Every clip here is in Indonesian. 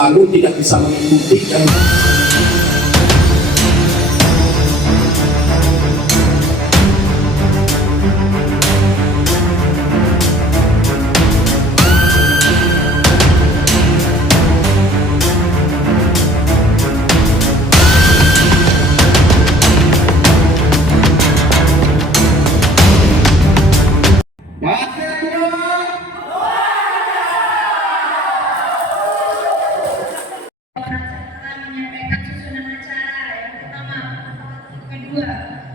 Lalu tidak bisa mengikuti dan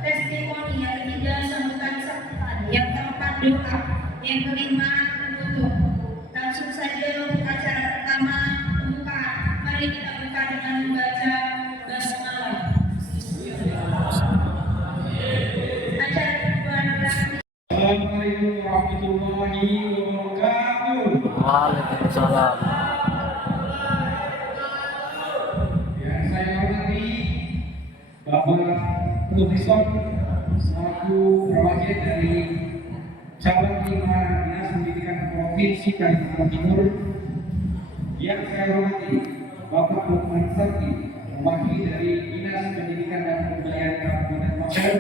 testimoni, yang ketiga sambutan sambutan, yang keempat doa, yang kelima penutup. Langsung saja untuk acara pertama pembukaan. Mari kita buka dengan membaca basmalah. Acara kedua adalah Assalamualaikum warahmatullahi wabarakatuh. Waalaikumsalam. Yang saya hormati Bapak Profesor selaku perwakilan dari cabang 5 Dinas Pendidikan Provinsi Kalimantan Timur. Yang saya hormati Bapak Lukman Sakti, mewakili dari Dinas Pendidikan dan Kebudayaan Kabupaten Klaten,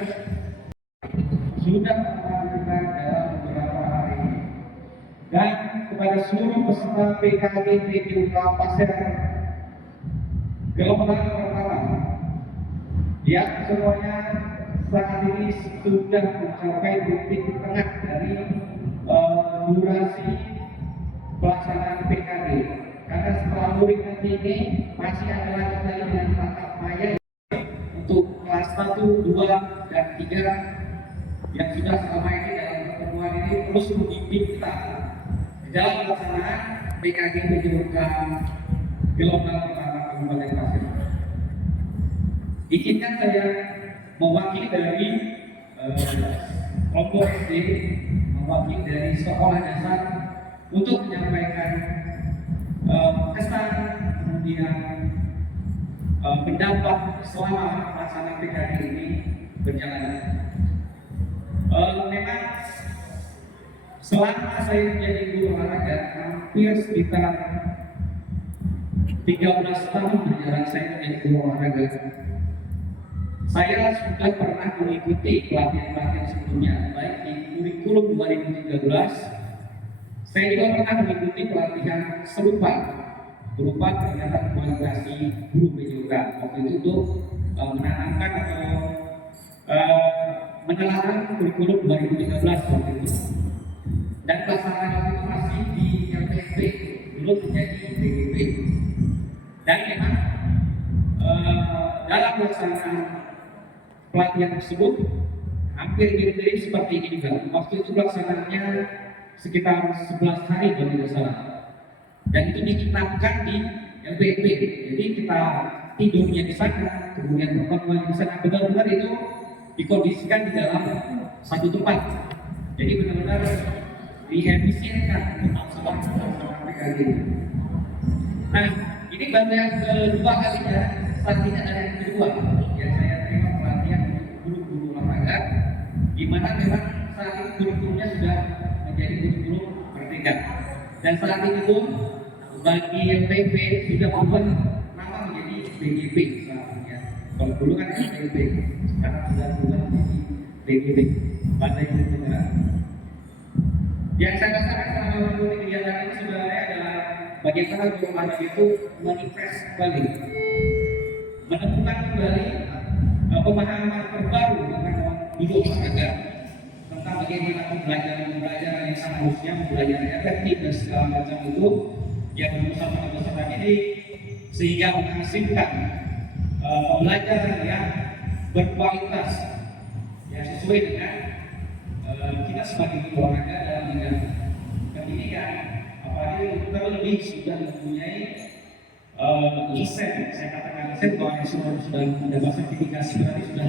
sudah melakukan dalam beberapa hari ini. Dan kepada seluruh peserta PKG PKUK Pasir gelombang pertama, yang semuanya saat ini sudah mencapai titik tengah dari durasi pelaksanaan PKG. Karena setelah murid nanti ini masih ada lanjut lagi dengan tatap maya untuk kelas 1, 2, dan 3 yang sudah selama ini dalam pertemuan ini terus membimbing kita dalam pelaksanaan PKG PKUK gelombang pertama Kabupaten Pasir. Izinkan saya mewakili dari kelompok SD, mewakili dari sekolah dasar untuk menyampaikan kesan, kemudian pendapat selama pelaksanaan PKG ini berjalan. Memang selama saya menjadi guru olahraga hampir sekitar 13 tahun berjalan saya menjadi guru olahraga. Saya sudah pernah mengikuti pelatihan-pelatihan sebelumnya, baik di kurikulum 2013. Saya juga pernah mengikuti pelatihan serupa berupa peningkatan kualifikasi guru PJK. Waktu itu untuk menanamkan atau menelan kurikulum 2013 waktu itu. Dan pelaksanaan waktu itu masih di LPP, belum menjadi PGP. Dan memang dalam pelaksanaan pelatihan tersebut hampir mirip-mirip seperti ini juga. Waktu itu pelaksanaannya sekitar 11 hari kalau tidak salah. Dan itu ditetapkan di LPP. Jadi kita tidurnya di sana, kemudian pertemuan di sana, benar-benar itu dikondisikan di dalam satu tempat. Jadi benar-benar diefisienkan tetap selama PKG. Nah, ini baru yang kedua kalinya, saat ini ada yang kedua yang saya terima pelatihan guru-guru olahraga, di mana memang saat ini kurikulumnya sudah menjadi kurikulum merdeka. Dan saat ini pun bagi LPP sudah berubah nama menjadi BGP selanjutnya. Kalau dulu kan LPP, sekarang sudah berubah menjadi BGP, Badan Guru Negara. Yang saya rasakan selama mengikuti kegiatan ini sebenarnya adalah bagaimana guru olahraga itu menimpress kembali, menemukan kembali pemahaman terbaru tentang guru olahraga, tentang bagaimana pembelajaran yang seharusnya belajar efektif dan segala macam itu yang bersama peserta ini, sehingga menghasilkan pembelajaran yang berkualitas yang sesuai dengan kita sebagai guru olahraga dalam bidang pendidikan. Apalagi terlebih sudah mempunyai lisen, saya katakan lisen bahwa yang sudah mendapat sertifikasi berarti sudah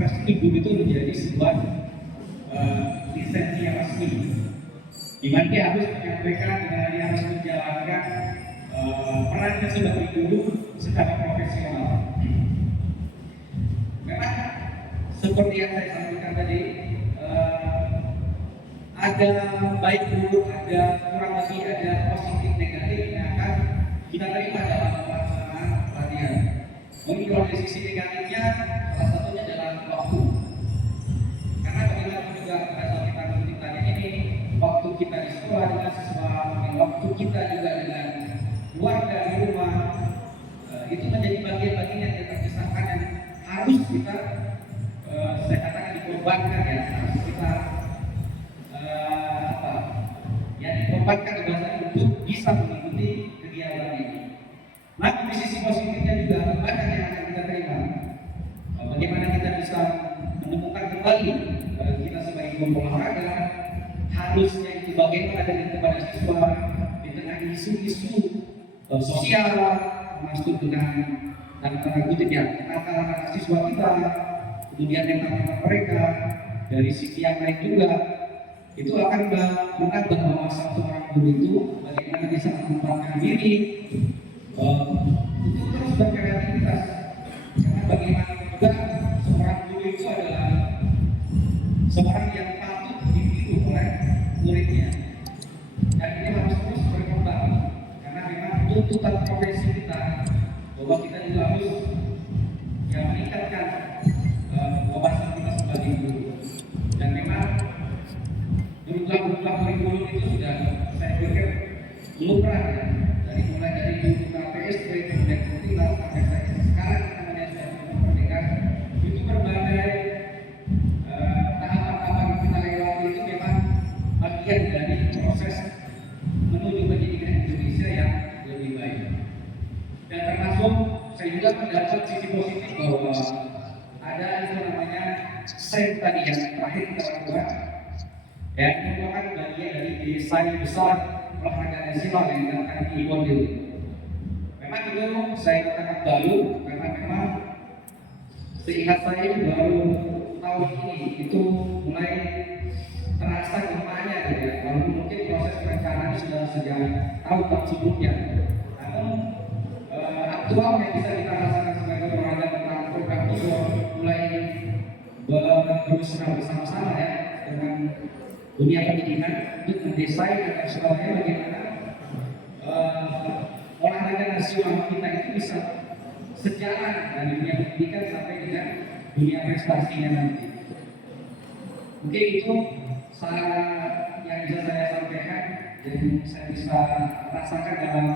resmi guru itu menjadi sebuah lisensi yang resmi, di mana dia harus menyampaikan dan dia harus menjalankan perannya sebagai guru secara profesional. Memang seperti yang saya sampaikan tadi, ada baik buruk, ada kurang lebih, ada positif negatif yang akan kita terima dalam pelaksanaan pelatihan. Mungkin kalau dari sisi negatifnya, salah satunya adalah waktu. Karena bagaimana juga pada saat kita mengikuti pelatihan ini, waktu kita di sekolah dengan siswa, waktu kita juga dengan keluarga di rumah, itu menjadi bagian-bagian yang terpisahkan yang harus kita, saya katakan dikorbankan ya, harus kita dikorbankan untuk bisa mengikuti kegiatan ini. Nah, di sisi positifnya juga banyak yang akan kita terima. Bagaimana kita bisa menemukan kembali kita sebagai kelompok olahraga, harusnya itu bagaimana dengan kepada siswa di tengah isu-isu sosial, termasuk dengan tanda kutip ya, anak-anak siswa kita, kemudian dengan mereka dari sisi yang lain juga, itu akan menambah wawasan seorang guru itu bagaimana bisa mengembangkan diri, itu terus berkreativitas. Karena bagaimana juga seorang guru itu adalah seorang yang patut ditiru oleh muridnya, dan ini harus terus berkembang karena memang tuntutan profesi kita bahwa kita juga harus yang meningkatkan wawasan kita sebagai guru. Dan memang berubah kurikulum itu sudah saya pikir lumrah ya, mulai dari kita PSP kemudian Kuntilan sampai saya sekarang namanya sudah merdeka, itu berbagai tahapan-tahapan yang kita lewati itu memang bagian dari proses menuju pendidikan Indonesia yang lebih baik. Dan termasuk saya juga mendapat sisi positif bahwa ada itu namanya SEM tadi yang terakhir kita lakukan, yang merupakan bagian dari desain besar olahraga nasional yang dilakukan di Bondil. Memang itu saya katakan baru karena memang seingat saya baru tahun ini itu mulai terasa gempanya gitu ya. Walaupun mungkin proses perencanaan sudah sejak tahun sebelumnya. Namun aktual yang bisa kita rasakan sebagai olahraga tentang program itu mulai berusaha bersama-sama ya dengan dunia pendidikan untuk mendesain agar sekolahnya bagaimana olahraga nasional kita itu bisa sejalan dari dunia pendidikan sampai dengan dunia prestasinya nanti. Mungkin itu yang bisa saya sampaikan dan saya bisa rasakan dalam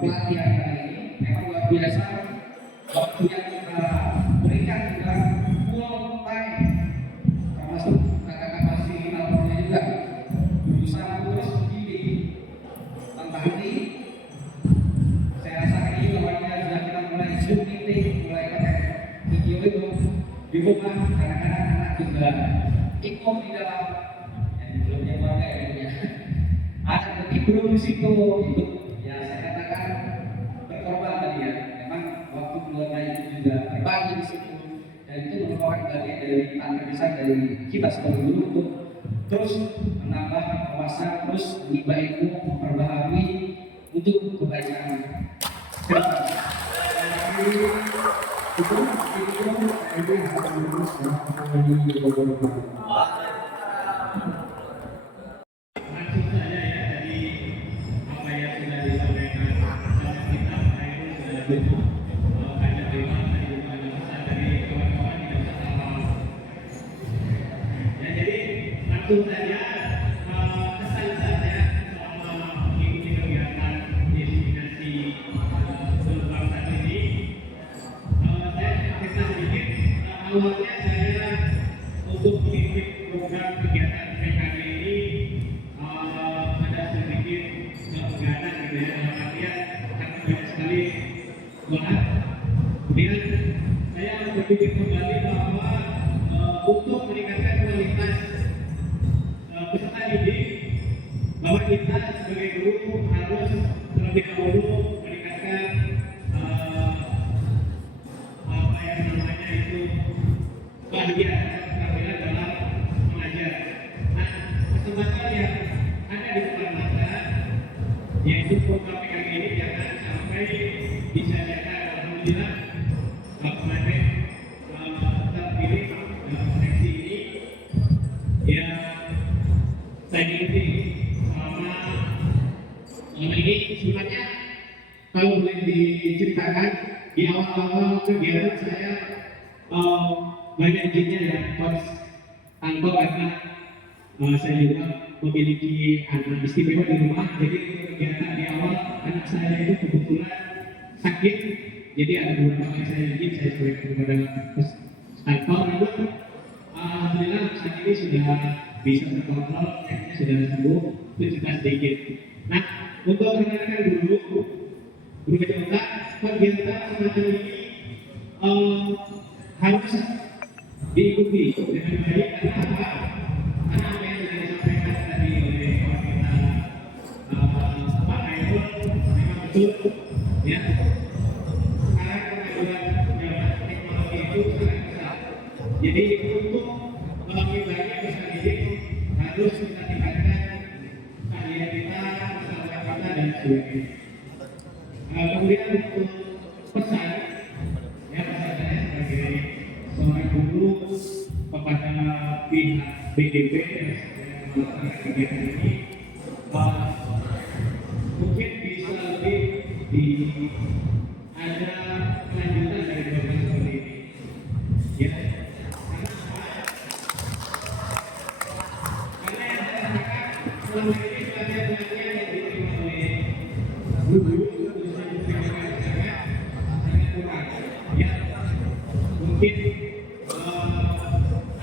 pelatihan kali ini. Memang luar biasa waktu yang kita berikan juga full time, termasuk kakak-kakak fasilitatornya juga berusaha terus membimbing tanpa henti. Saya rasakan ini awalnya sudah kita mulai Zoom meeting, mulai pakai video itu di rumah, kadang-kadang anak juga ikut di dalam belumnya warga ya, ada belum di situ ikut ya, saya katakan berkorban tadi ya. Memang waktu keluarga itu juga berbagi di situ, dan itu merupakan bagian dari tanggung jawab dari kita sebagai guru untuk terus menambah wawasan, terus menimba ilmu, memperbaharui untuk kebaikan ke depan. Maksud saya ya dari apa yang sudah disampaikan sama kita, itu sudah cukup. Hanya terima dari pesan dari kawan-kawan tidak usah hafal. Ya, jadi langsung saja kesan saya selama mengikuti kegiatan destinasi berbangsa ini. Saya cerita sedikit. Awalnya saya untuk mengikuti program kegiatan PKD ini ada sedikit keengganan gitu ya, dalam artian karena banyak sekali bahan. Kemudian saya berpikir kembali bahwa untuk meningkatkan kualitas kalau boleh diceritakan di awal-awal kegiatan saya banyak izinnya ya coach Anto karena saya juga memiliki anak istimewa di rumah, jadi kegiatan di awal anak saya itu kebetulan sakit, jadi ada beberapa kali saya izin saya sampaikan kepada coach Anto. Namun alhamdulillah saat ini sudah bisa terkontrol, sudah sembuh, itu juga sedikit. Nah, untuk rekan-rekan dulu berkata kegiatan semacam ini harus diikuti dengan baik karena apa? Karena apa yang sudah disampaikan tadi oleh kawan kita Pak Ayo memang betul ya. Sekarang kemajuan teknologi itu sangat besar. Jadi untuk lebih banyak pesan ini harus kita tingkatkan kehadiran kita, masalah kita dan sebagainya. Kemudian untuk pesan ya pesan saya sebagai seorang guru kepada pihak BDP yang melakukan kegiatan ini mungkin bisa lebih ada kelanjutan dari program seperti ini ya. Karena yang saya rasakan selama ini pelajar-pelajar yang diterima oleh guru mungkin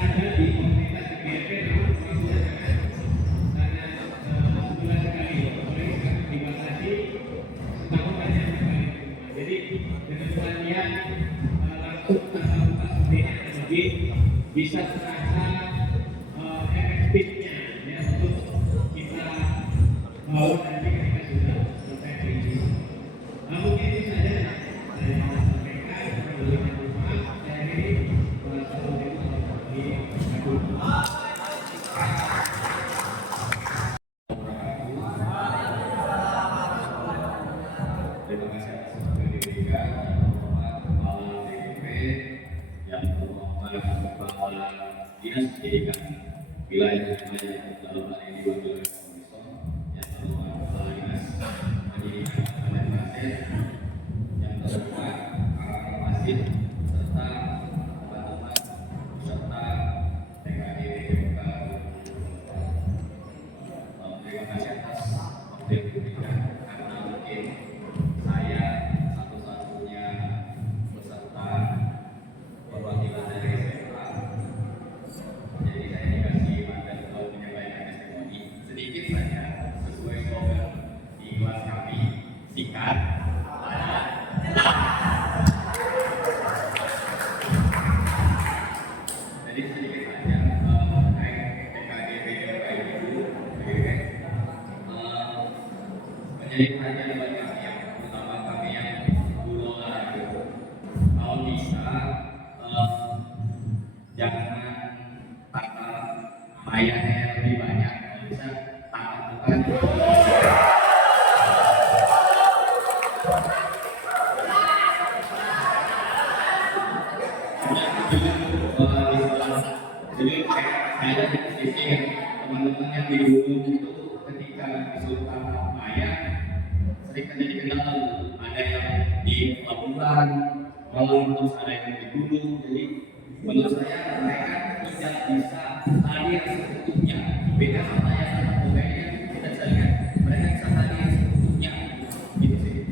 ada di komunitas BDP namun masih sangat sebulan sekali apalagi sekarang dibatasi setahun hanya sekali. Jadi dengan pelatihan langsung tatap muka seperti ini lebih bisa terasa efektifnya ya untuk kita bawa nanti ketika sudah selesai ini. Mungkin itu saja saya mau sampaikan. Terima kasih atas waktu yang diberikan Kepala DPP yang merupakan Kepala Dinas Pendidikan Wilayah Jaya dalam hal ini Wilayah Komison yang merupakan Kepala Dinas Pendidikan Kabupaten yang merupakan Kakak Masjid serta teman-teman peserta TKD DPK. Terima kasih atas waktu yang diberikan karena mungkin saya satu-satunya peserta perwakilan dari SMA, jadi saya dikasih mandat untuk menyampaikan testimoni sedikit saja sesuai slogan di kelas kami, singkat, padat, jadi sedikit saja terkait TKD BDP itu menjadi perhatian buat kami yang terutama kami yang guru olahraga. Kalau bisa jangan tata mayanya yang lebih banyak, kalau bisa tatap mukanya. Jadi saya di sisi teman-teman yang di gunung itu ketika disuruh tatap maya sering terjadi kendala, ada yang di pelabuhan malam, terus ada yang di gunung. Jadi menurut saya mereka tidak bisa lari yang seutuhnya, beda sama yang pokoknya kita bisa lihat mereka bisa lari yang seutuhnya gitu sih.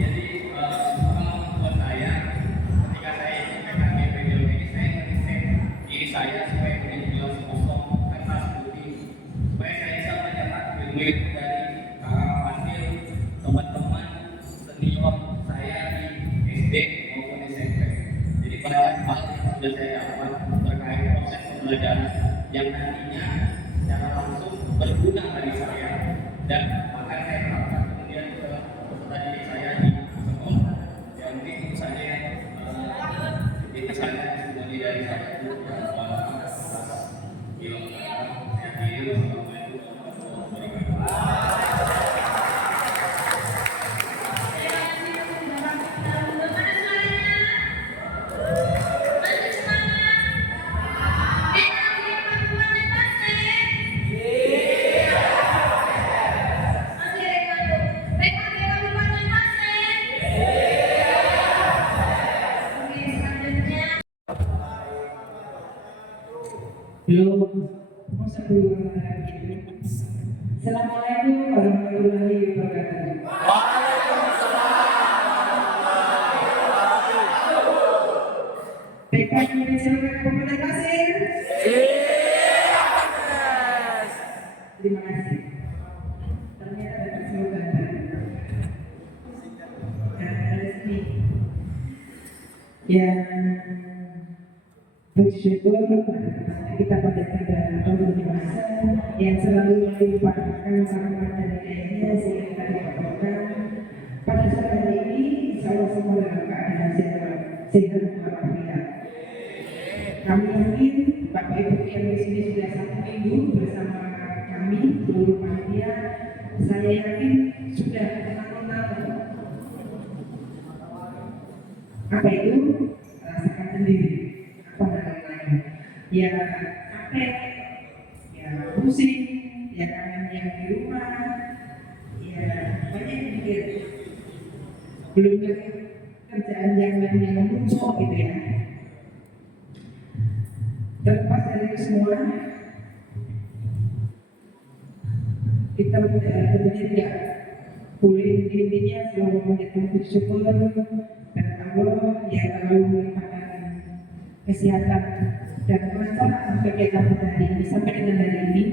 Jadi buat saya ketika saya ikut PKB ini saya riset diri saya supaya menjadi jelas kosong kertas putih supaya saya bisa mencetak ilmu dari kakak hasil teman-teman senior saya di SD maupun SMP. Jadi banyak hal yang sudah saya dapat terkait proses pembelajaran yang nantinya secara langsung berguna bagi saya dan akan saya terapkan kemudian ke peserta didik saya di sekolah. Ya mungkin itu saja yang itu saja testimoni dari saya. Belum, masa keluar lagi. Assalamualaikum warahmatullahi wabarakatuh. TK Indonesia Kabupaten Pasir. Terima kasih. Ternyata dapat slogan dan resmi yang bersyukur kita panjatkan kepada Allah Maha yang selalu melimpahkan rahmat dan hidayahnya sehingga kita dikabulkan pada sore hari ini. Insya Allah semua dalam keadaan sehat walafiat. Kami yakin Bapak Ibu yang di sini sudah 1 minggu bersama kami seluruh panitia. Saya yakin sudah mengenal apa itu, rasakan sendiri apa namanya, ya capek, ya pusing, ya kangen yang di rumah, ya banyak yang pikir, belum lagi kerjaan yang lain yang menumpuk gitu ya. Terlepas dari itu semua, kita tentunya tidak boleh intinya selalu menjadikan bersyukur dan Allah yang selalu melimpahkan kesehatan dan kelancaran kegiatan kita hari ini sampai dengan hari ini.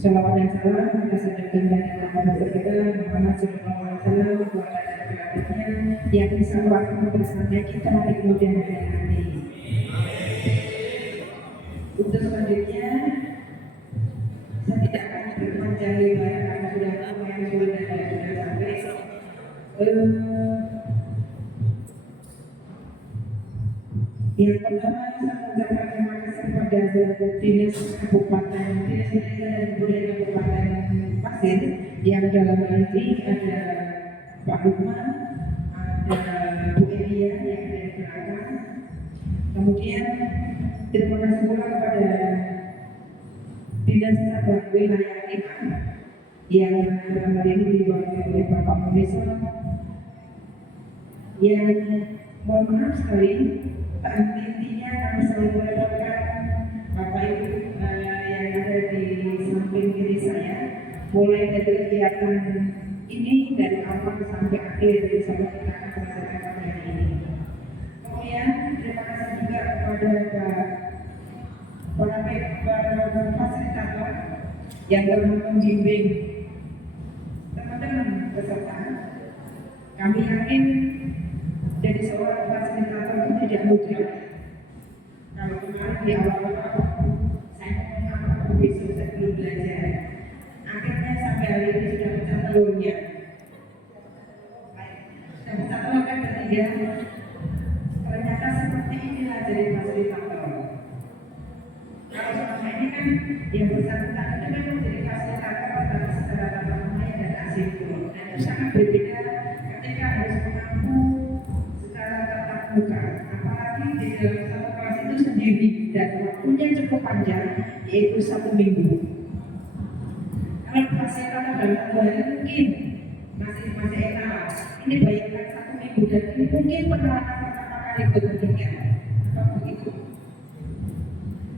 Shalawat dan salam kita sampaikan dari Muhammad kita Muhammad Sallallahu Alaihi Wasallam kepada kerabatnya yang bisa waktu bersama kita di kemudian hari nanti. Untuk selanjutnya, saya tidak akan berpanjang lebar karena sudah lumayan sudah sampai. Yang pertama, saya mengucapkan terima kasih kepada Dinas Kabupaten, Dinas Pendidikan dan Kebudayaan Kabupaten Pasir yang dalam hal ini ada Pak Lukman, ada Bu Elia yang ada di belakang. Kemudian terima kasih pula kepada Dinas Tata Wilayah 5 yang dalam hal ini diwakili oleh Bapak Munison, yang mohon maaf sekali intinya kami selalu mendapatkan Bapak Ibu yang ada di samping kiri saya, mulai dari kegiatan ini dari awal sampai akhir dari sampai kita akan selesaikan pada hari ini. Kemudian terima kasih juga kepada para fasilitator yang telah membimbing teman-teman peserta. Kami yakin jadi seorang fasilitator itu tidak mudah. Kalau kemarin di awal-awal saya ngomong besok saya belum belajar. Akhirnya sampai hari ini sudah pecah telurnya. Sudah pecah telur kan ketiga. Ternyata seperti inilah jadi fasilitator. Kalau selama ini kan yang bersangkutan itu kan menjadi fasilitator tetapi secara tatap muka dan asinkron. Dan itu sangat berbeda ketika harus mampu secara tatap muka. Apalagi di dalam satu kelas itu sendiri dan waktunya cukup panjang, yaitu 1 minggu. Kalau fasilitator dalam 1 hari mungkin masih enak. Ini bayangkan 1 minggu dan ini mungkin penerapan pertama kali berikutnya. Apa begitu?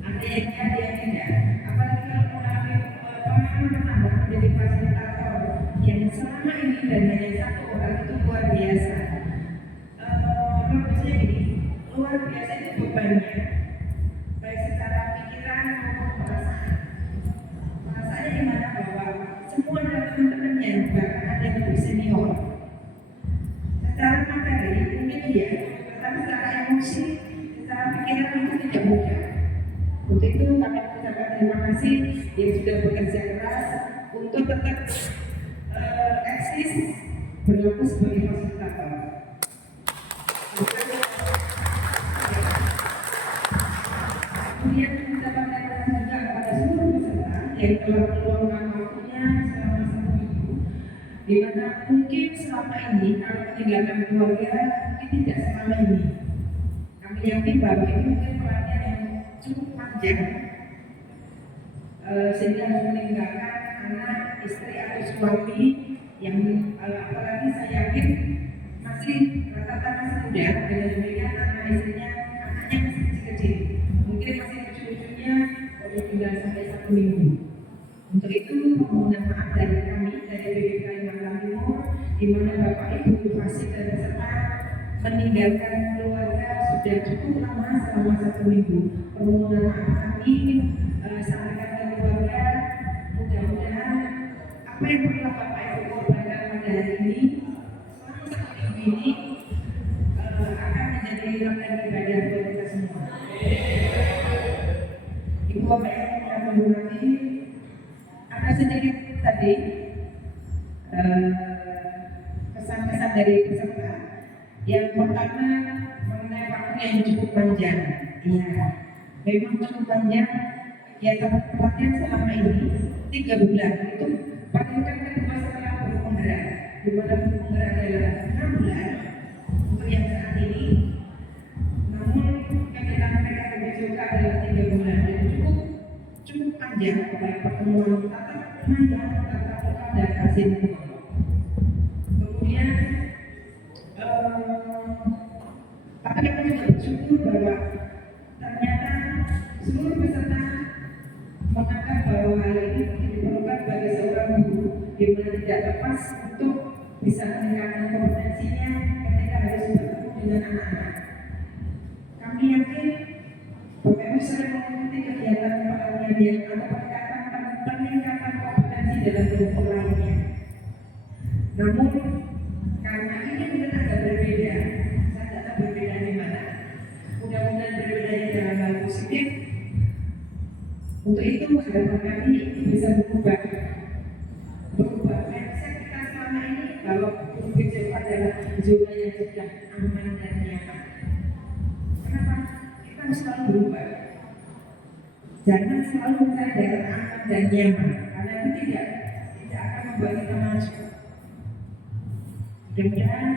Artinya dia tidak. Apalagi kalau mengalami pengalaman pertama menjadi fasilitator yang selama ini dan hanya 1 orang itu luar biasa. Maksudnya gini, luar biasa itu bebannya, baik secara pikiran maupun perasaan. Perasaannya di mana bahwa semua adalah teman-temannya, bahkan ada yang lebih senior. Secara materi mungkin iya, tetapi secara emosi, secara pikiran itu tidak mudah. Untuk itu kami mengucapkan terima kasih yang sudah bekerja keras untuk tetap eksis berlaku sebagai fasilitator. Kemudian mengucapkan terima kasih juga kepada seluruh peserta yang telah meluangkan waktunya selama 1 minggu, di mana mungkin selama ini kalau meninggalkan keluarga mungkin tidak selama ini. Kami yakin bahwa ini mungkin perhatian yang cukup panjang sehingga harus meninggalkan anak, istri atau suami yang apalagi saya yakin masih rata-rata masih muda, dengan demikian anak istrinya anaknya masih kecil-kecil, mungkin masih lucu-lucunya satu minggu. Untuk itu permohonan maaf dari kami dari BPK Kalimantan Timur, di mana Bapak Ibu Wasit dan peserta meninggalkan keluarga sudah cukup lama selama 1 minggu. Permohonan maaf kami sampaikan ke keluarga, mudah-mudahan apa yang pernah Bapak Ibu korbankan pada hari ini selama 1 minggu ini akan menjadi rangkaian ibadah buat kita semua. Ibu Bapak yang saya hormati, ada sedikit tadi pesan-pesan dari peserta. Yang pertama mengenai waktu yang cukup panjang. Iya, memang cukup panjang. Ya, tempatnya selama ini 3 bulan itu paling kedua setelah berpenggerak. Di mana berpenggerak adalah 6 bulan untuk yang saat ini. Namun kegiatan mereka lebih juga adalah 3 bulan dan cukup panjang baik pertemuan tatap muka, tatap muka dan hasil. Kemudian tapi kami juga bersyukur bahwa ternyata seluruh peserta menganggap bahwa hal ini diperlukan bagi seorang guru di mana tidak lepas untuk bisa meningkatkan kompetensinya ketika harus bertemu dengan anak-anak. Kami yakin Bapak Ibu sering mengikuti kegiatan pelatihan atau peningkatan kompetensi dalam kelompok lainnya. Namun karena ini mungkin agak berbeda, saya tidak tahu berbeda di mana. Mudah-mudahan berbedanya dalam hal positif. Untuk itu harapan kami bisa berubah. Mindset kita selama ini bahwa BPJS adalah zona yang sudah aman dan nyaman. Kenapa? Kita harus selalu berubah. Jangan selalu mencari daerah aman dan nyaman, karena itu tidak akan membuat kita maju. Mudah-mudahan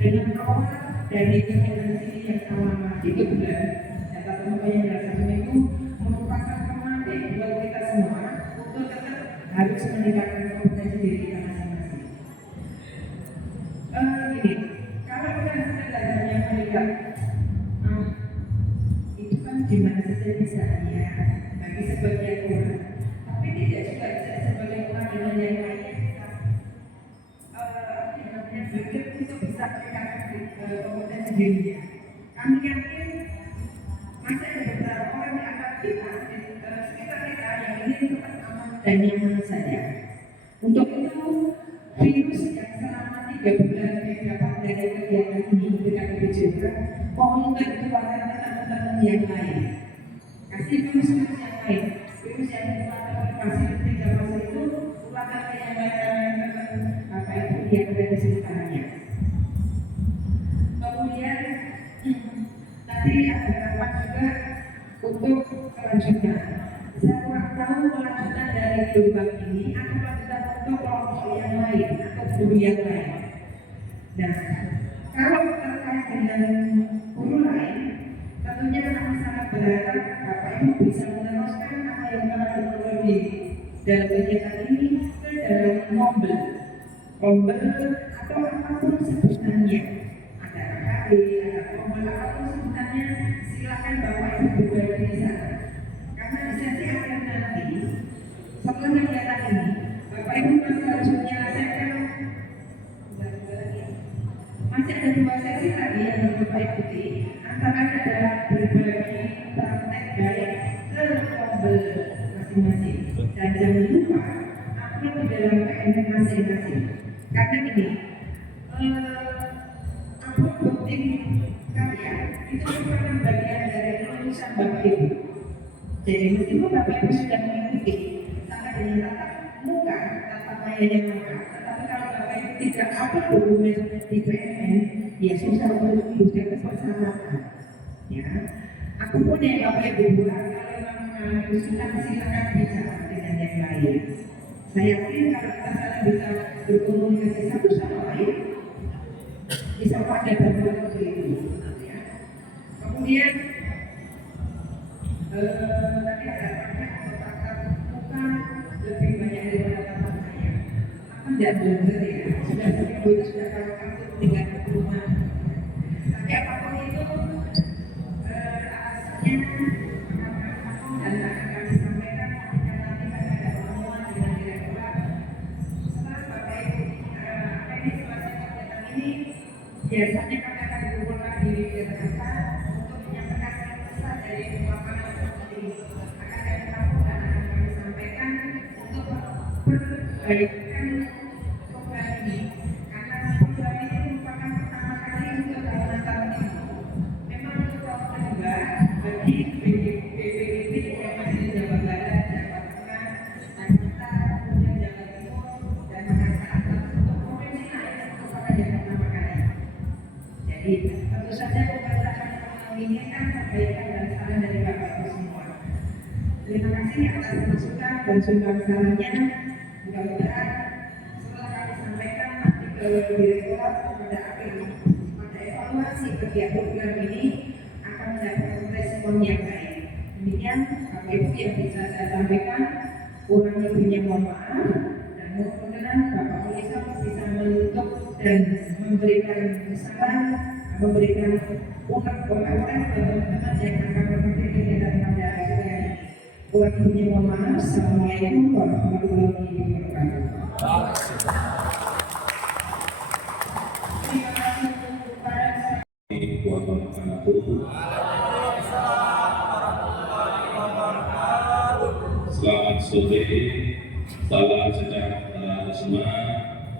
dengan awal dari kompetensi yang selama 3 bulan dapat temukan dalam 1 minggu merupakan pemantik buat kita semua untuk tetap harus meningkatkan kompetensi diri kita masing-masing. Gini, kalau kita sekedar hanya melihat itu kan dimana saja bisa ya bagi sebagian orang, tapi tidak juga sebagian orang dengan yang lainnya berpikir untuk bisa meningkatkan kompetensi dirinya. Kami yakin masih ada beberapa orang di antara kita, sekitar kita yang ingin tetap aman dan nyaman saja. Untuk itu, virus yang selama 3 bulan dapat dari kegiatan ini dengan BPJS, mohon ketularan teman-teman yang lain. Kasih virus yang lain, virus yang ditularkan masih 3 masa itu, tularkan ke yang lain Bapak Ibu yang ada di sekitarnya. Kemudian tadi ada rapat juga untuk kelanjutan. Saya kurang tahu kelanjutan dari gelombang ini atau kelanjutan untuk kelompok yang lain atau guru yang lain. Nah, kalau terkait dengan guru lain, tentunya kami sangat berharap Bapak Ibu bisa meneruskan apa yang telah diperoleh dalam kegiatan ini ke dalam mobil atau apapun sebutannya, ada KKD, ada mobil apapun sebutannya, silakan Bapak Ibu berbagi di sana. Karena di sesi akhir nanti, setelah kegiatan ini, Bapak Ibu masih harus menyelesaikan masih ada 2 sesi lagi yang harus Bapak ikuti. Antara adalah berbagi praktek baik ke mobil masing-masing. Dan jangan lupa upload di dalam PMN masing-masing. Karena ini upload bukti karya itu merupakan bagian dari kelulusan Bapak Ibu. Jadi meskipun Bapak Ibu sudah mengikuti sama dengan tatap muka, tatap maya yang lengkap, tetapi kalau Bapak Ibu tidak upload dokumen di PMN, ya susah untuk menunjukkan kebersamaan. Ya, apapun yang Bapak Ibu buat, kalau memang mengalami kesulitan silakan bicara dengan yang lain. Saya yakin kalau kita saling bisa berkomunikasi satu sama lain, bisa pada bantuan untuk itu. Ya. Kemudian tadi ada banyak tatap muka lebih banyak daripada tatap maya. Akan tidak belajar ya, sudah seminggu itu sudah kalau kamu tinggal di rumah. Tapi apapun itu alasannya dan akan kami sampaikan ketika baikkan program ini karena program ini merupakan pertama kali untuk Kalimantan Timur. Memang itu program juga bagi BPDB yang ada di Jawa Barat, Jawa Tengah, Kalimantan, kemudian Jawa Timur, dan Makassar. Untuk provinsi lain merupakan yang pertama kali. Jadi tentu saja pemerintah akan menginginkan perbaikan dan saran dari Bapak Ibu semua. Terima kasih atas masukan dan sumber sarannya. Mudah-mudahan setelah kami sampaikan nanti ke Direktorat pada akhirnya pada evaluasi kegiatan program ini akan mendapatkan respon yang baik. Demikian Bapak Ibu yang bisa saya sampaikan. Kurang lebihnya mohon maaf dan mudah-mudahan Bapak Polisi bisa menutup dan memberikan saran, memberikan unek-unek teman-teman yang akan mengikuti kegiatan pada sore hari. Kurang lebihnya mohon maaf. Assalamualaikum warahmatullahi wabarakatuh. Terima kasih kepada Selamat sore, salam sejahtera semua,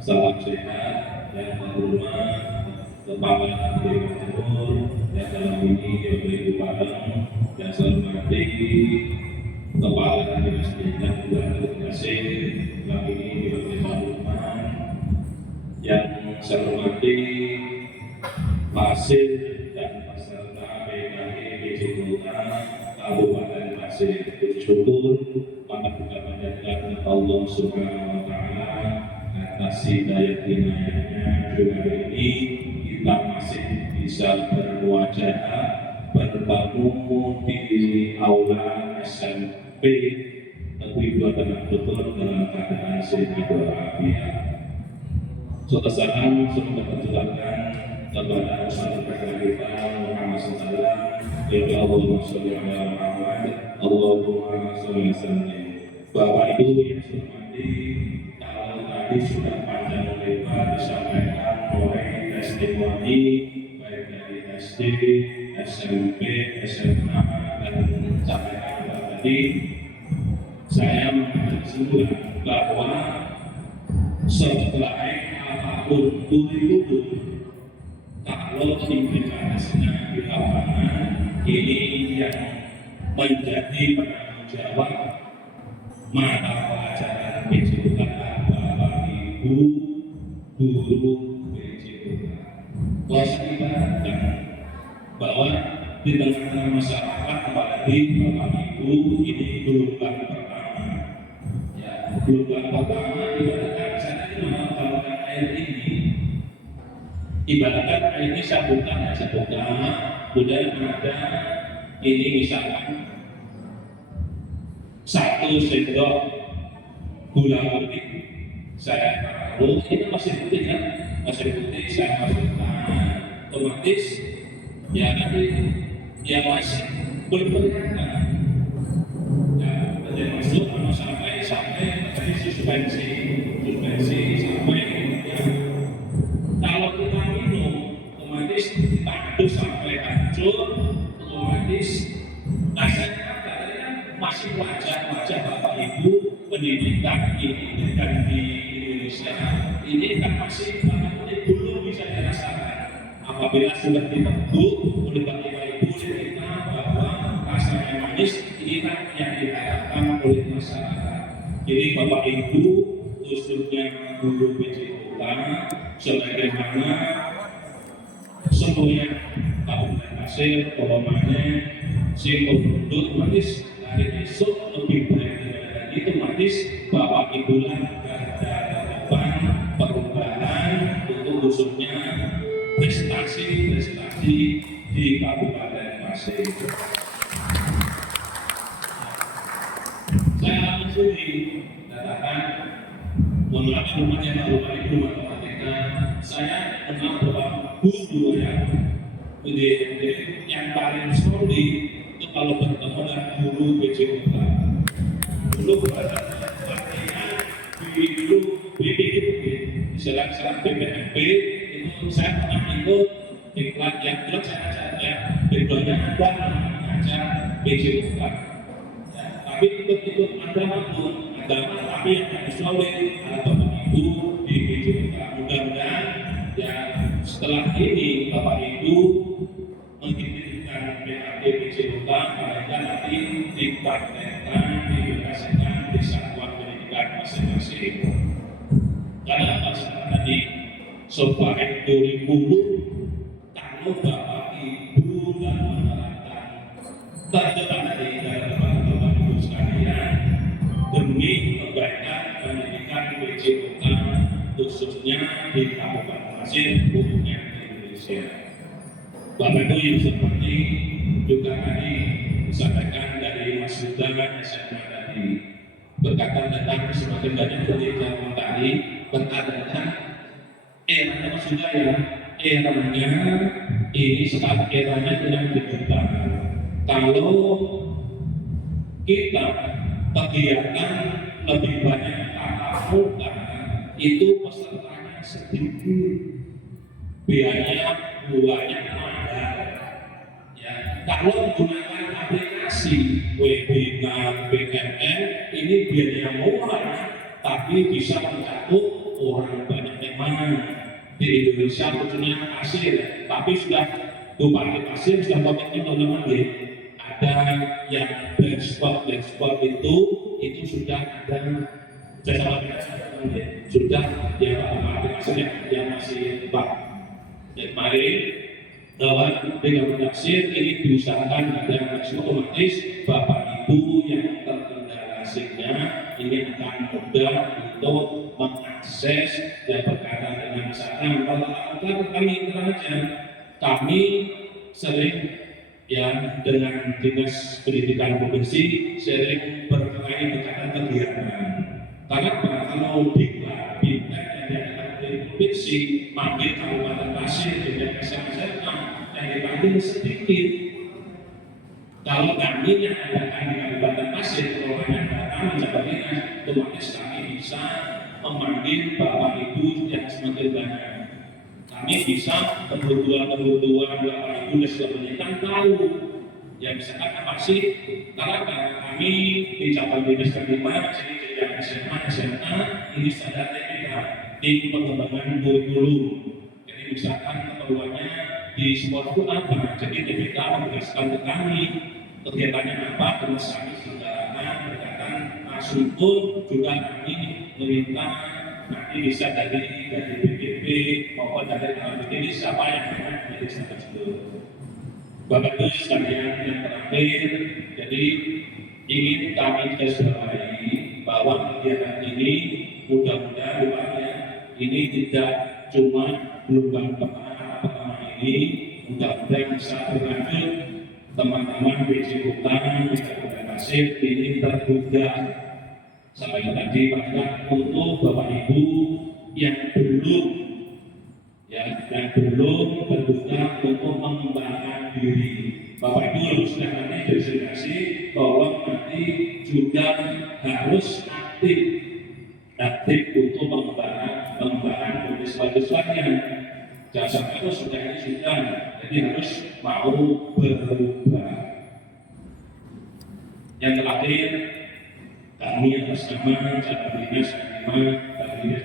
salam sehat dan terhormat Kepala Dewan Timur yang dalam ini Bapak Ibu Padang yang saya hormati Kepala Dinas Pendidikan dan Edukasi dalam ini Bapak Lukman yang saya hormati Pasir dan peserta PKI PJ Kabupaten Pasir. Bersyukur pada kepada Allah Subhanahu Wa Taala atas hidayah inayahnya juga ini kita masih bisa berwajah bertemu di aula SMP Negeri 2 Tanah Betul dalam keadaan sehat walafiat. Salam semoga tertularkan kepada Rasulullah kita Muhammad SAW. Ya Allahumma sholli ala Muhammad, Allahumma sholli sallim. Bapak Ibu yang saya hormati, kalau tadi sudah panjang lebar disampaikan oleh testimoni baik dari SD, SMP, SMA dan sampai akhir tadi, saya mengambil kesimpulan bahwa setelah apapun kurikulum, kalau implementasinya di lapangan ini yang menjadi penanggung jawab mata pelajaran PJK Bapak Ibu guru PJK. Waspadakan bahwa di tengah masyarakat apalagi Bapak Ibu ini gelombang pertama. Ya, gelombang pertama ibaratkan saya ini memanfaatkan air ini. Ibaratkan air ini sabutan, kemudian ada ini misalkan 1 sendok gula putih saya taruh, ini masih putih ya, masih putih saya masukkan, otomatis ya nanti ya masih belum kelihatan ya, nanti masuk sampai dari suspensi sampai ya. Kalau kita minum otomatis tak sampai hancur, otomatis rasanya masih wajah-wajah Bapak Ibu pendidikan ini dan di Indonesia ini kan masih belum bisa dirasakan. Apabila sudah diteguh oleh Bapak Ibu kita bahwa rasanya manis, ini kan yang diharapkan oleh masyarakat. Jadi Bapak Ibu khususnya guru PJK sebagaimana semua Kabupaten Pasir, Pemaine, Singapura, manis hari esok lebih baik dari itu manis Bapak Ibu garda depan perubahan untuk khususnya prestasi di Kabupaten Pasir. Saya langsung dikatakan mohon maaf rumahnya Bapak Ibu matematika, saya kenal Bapak guru ya. Jadi yang paling solid itu kalau bertemu dengan guru PJK. Dulu artinya dulu BPKB, istilah BPKB itu saya pernah ikut iklan yang jelas saya aja bedanya ada PJK. Tapi ikut ada agama, tapi yang lebih solid atau Ibu di PJK. Mudah-mudahan ya setelah ini Bapak Ibu mengirimkan PAD PJK, mereka nanti dipraktekkan, diaplikasikan di satuan pendidikan masing-masing. Karena masalah tadi soal kurikulum, kalau Bapak Ibu dan menerapkan terdepan dari Bapak Ibu sekalian demi kebaikan pendidikan PJK khususnya di Kabupaten Pasir, khususnya di Indonesia. Bapak Ibu yang seperti juga tadi disampaikan dari Mas Yuda SMA tadi berkaitan tentang semakin banyak pendidikan tadi berkaitan eranya Mas Yuda ya, eranya ini sekarang eranya dengan digital. Kalau kita kegiatan lebih banyak tatap muka, itu pesertanya sedikit, biayanya banyak mahal. Ya, kalau menggunakan aplikasi webinar PNL ini biayanya murah, tapi bisa mencakup orang banyak yang mana di Indonesia khususnya Pasir, tapi sudah Bupati Pasir sudah komitmen teman-teman ya. Ada yang black spot itu sudah ada sudah ya Pak Bupati Pasir yang masih Pak. Dan kemarin bahwa dengan Pasir ini diusahakan ada otomatis Bapak Ibu yang terkendala listriknya ini akan mudah untuk mengakses dan berkaitan dengan misalkan kalau kami aja kami sering ya dengan dinas pendidikan provinsi sering berkait berkaitan kegiatan karena kalau di provinsi manggil Kabupaten Pasir dengan SMA yang dipanggil sedikit. Kalau kami yang adakan di Kabupaten Pasir, kalau kami menjabat dinas, otomatis kami bisa memanggil Bapak Ibu yang semakin banyak. Kami bisa kebutuhan Bapak Ibu dan sebagainya kan tahu. Ya misalkan apa sih? Karena kami di cabang dinas kelima, jadi yang SMA ini sadar TPK di pengembangan kurikulum. Jadi misalkan keperluannya di sekolah itu apa? Jadi TPK memberikan ke kami kegiatannya apa? Terus kami selenggarakan berkaitan asumpun juga kami meminta nanti bisa dari BPP maupun dari BPP siapa yang akan menjadi tersebut. Bapak Ibu sekalian yang terakhir, jadi ingin kami garisbawahi bahwa kegiatan ini mudah-mudahan ini tidak cuma gelombang pertama ini, mudah-mudahan bisa berlanjut. Teman-teman PJ Utang di Kabupaten Pasir ini terbuka sampai tadi pada untuk Bapak Ibu yang belum terbuka untuk mengembangkan diri. Bapak Ibu harus nanti bersinergi bahwa nanti juga harus aktif untuk pengembangan mahasiswa-mahasiswanya. Jangan sampai itu sudah, jadi harus mau berubah. Yang terakhir, kami atas nama Cabang Dinas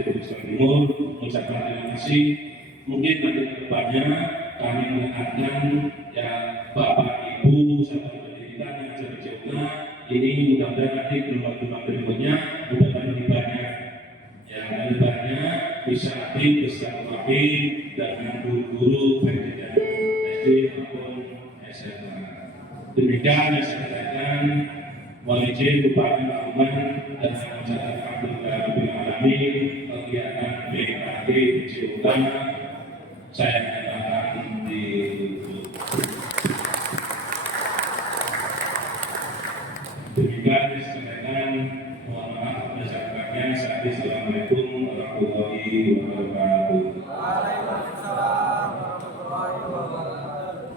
Provinsi Timur mengucapkan terima kasih. Mungkin nanti kedepannya kami mengatakan ya Bapak Ibu Satuan Pendidikan yang jauh-jauhnya ini mudah-mudahan nanti gelombang berikutnya mudah-mudahan lebih banyak. Ya lebih banyak bisa nanti bersilaturahmi dengan guru-guru baik SD maupun SMA. Demikian yang saya katakan. Mohon izin Bupati Lamongan dan masyarakat Kabupaten Alami kegiatan BKD PJ Utang saya katakan di demikian disampaikan. Mohon maaf masyarakat Assalamualaikum warahmatullahi wabarakatuh. Waalaikumsalam warahmatullahi wabarakatuh.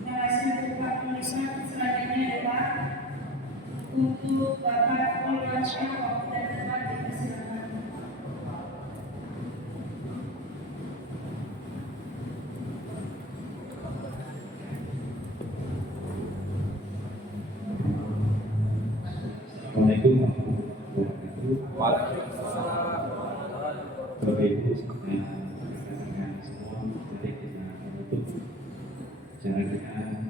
Terima kasih Bapak Tulisan. Selanjutnya adalah untuk Bapak Polwansyah dan Bapak dipersilakan. Assalamualaikum Assalamualaikum warahmatullahi wabarakatuh. Bapak Ibu serta rekan-rekan semua, mari kita menutup acara kita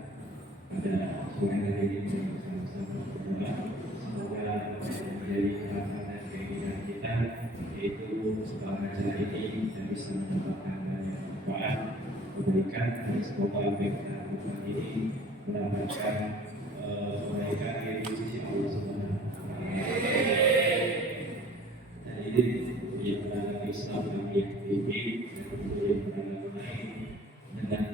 pada sore hari ini dengan bersama-sama berdoa. Semoga menjadi harapan dan keinginan kita, yaitu setelah acara ini kita bisa mendapatkan banyak manfaat, kebaikan, dan semoga apa yang kita lakukan ini mendapatkan kebaikan dari sisi Allah Subhanahu wa Ta'ala. Dan ini yang beragama Islam kami yang tinggi dan kemudian beragama lain dengan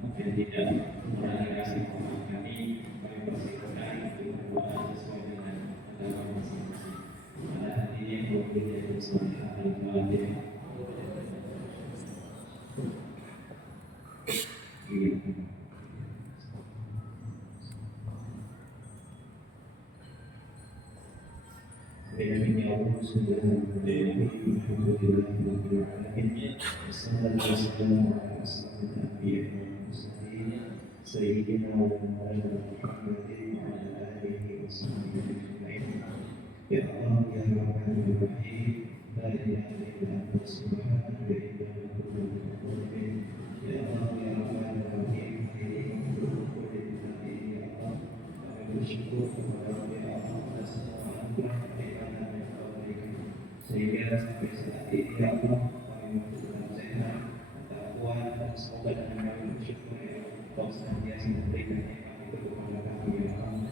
apa yang tidak mengurangi rasa hormat kami persilakan untuk berdoa sesuai dengan agama masing-masing. Pada hati ini yang berpunya sesuai al-Fatihah. Dengan ini Allah Subhanahu wa Ta'ala alhamdulillahirabbil alamin. Wassalamu ala asyrafil anbiya'i wal mursalin sayyidina wa maulana Muhammadin wa ala alihi wa sahbihi ajma'in. Ya Allah ya Rahman ya Rahim, la ilaha illa anta subhanaka inni kuntu minadh dhalimin. Ya Allah ya Rahman ya Rahim, ini bersyukur ya Allah, kami bersyukur kepada ya Allah atas semua anugerah nikmat yang Kau berikan, sehingga sampai saat ini ya Allah kami masih dalam sehat, tak kuat, dan semoga dengan kami bersyukur ya Allah Kau senantiasa memberikan nikmat itu kepada kami ya Allah.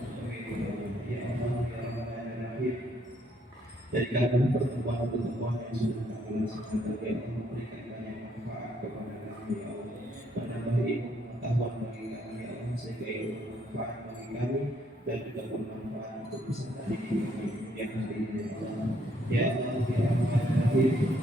Ya Allah ya Rahman ya Rahim, jadikan pertemuan-pertemuan yang sudah kami laksanakan ya Allah memberikan banyak manfaat kepada kami ya Allah. Menambah ilmu pengetahuan bagi kami ya Allah, sehingga itu bermanfaat bagi kami dan juga bermanfaat untuk peserta didik kami yang hari ini ya Allah. Ya Allah ya Rahman ya Rahim,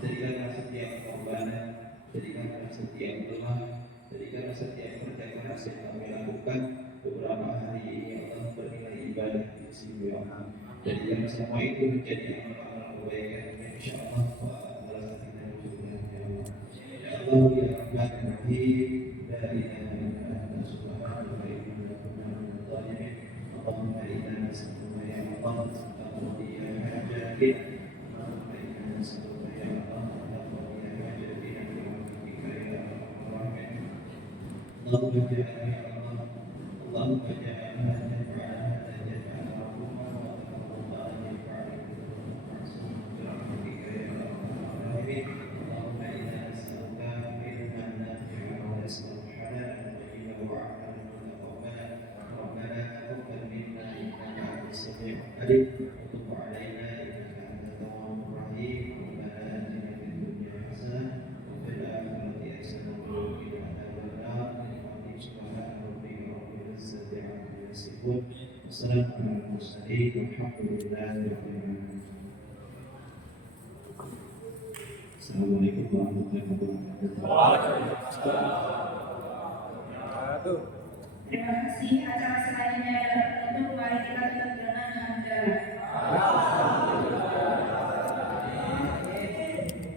jadikanlah setiap pengorbanan, jadikanlah setiap doa, jadikanlah setiap kerja keras yang kami lakukan beberapa hari ini ya Allah bernilai ibadah di sini ya Allah. Jadikanlah semua itu menjadi amal-amal kebaikan yang insyaallah balas kita juga ya Allah. Ya Allah ya Rahman ya Rahim, la ilaha illa anta subhanaka inni kuntu minadh dhalimin. Allahumma inna nas'aluka ya Allah taqdi ya hajatina. Allahumma inna nas'aluka ya Allah taqdi ya hajatina bi rahmatika ya arhamar rahimin. Allahumma ja'alna ya Allah, Allahumma ja'alna tanfa'ana taj'al rahmah wa taqabbal yanfa'ana bi rahmatika ya arhamar rahimin. Allahumma inna nas'aluka ilman nafi'an wa rizqan halalan tayyiban wa 'amalan mutaqabbalan. Rabbana taqabbal minna innaka antas samiul 'alim wa tub 'alaina innaka antat tawwabur rahim. Rabbana atina fid dunya hasanah wa fil akhirati hasanah wa qina adzabannar. Subhana rabbika rabbil izzati 'amma yasifun. Wassalamu 'alal mursalin walhamdulillahi rabbil alamin. Assalamualaikum warahmatullahi wabarakatuh. Terima kasih. Acara selanjutnya adalah penutup. Mari kita tutup dengan hamdalah.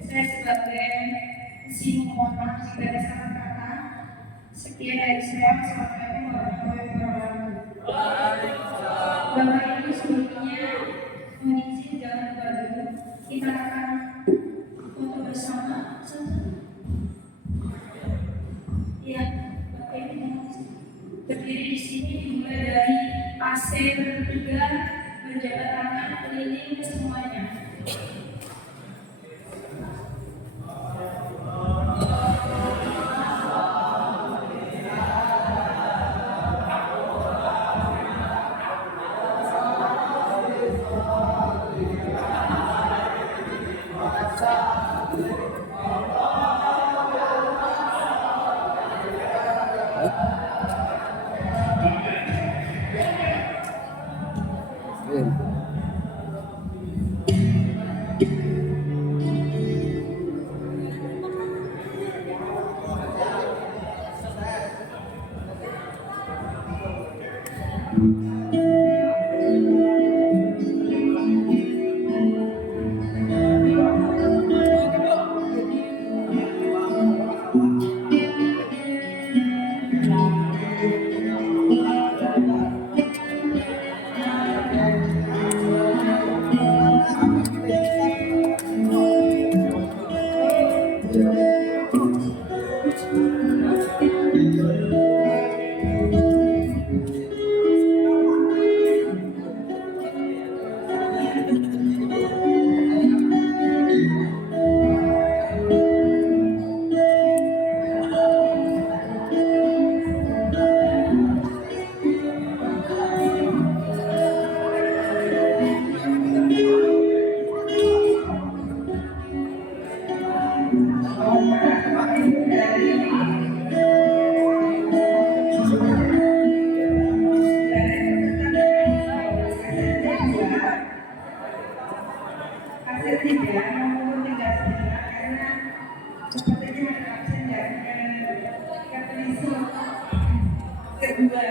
Saya sebagai isi mohon maaf jika ada salah kata. Sekian dari saya. Assalamualaikum warahmatullahi wabarakatuh. Bapak Ibu semuanya, mohon izin jangan lupa dulu. Kita akan foto bersama. Ya, Bapak Ibu mohon izin. Berdiri di sini dimulai dari AC bertiga, berjabat tangan keliling semuanya. Hasil tiga maupun tiga setengah karena sepertinya ada absen dan kepenisuk kedua.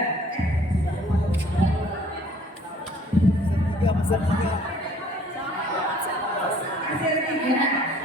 Hasil tiga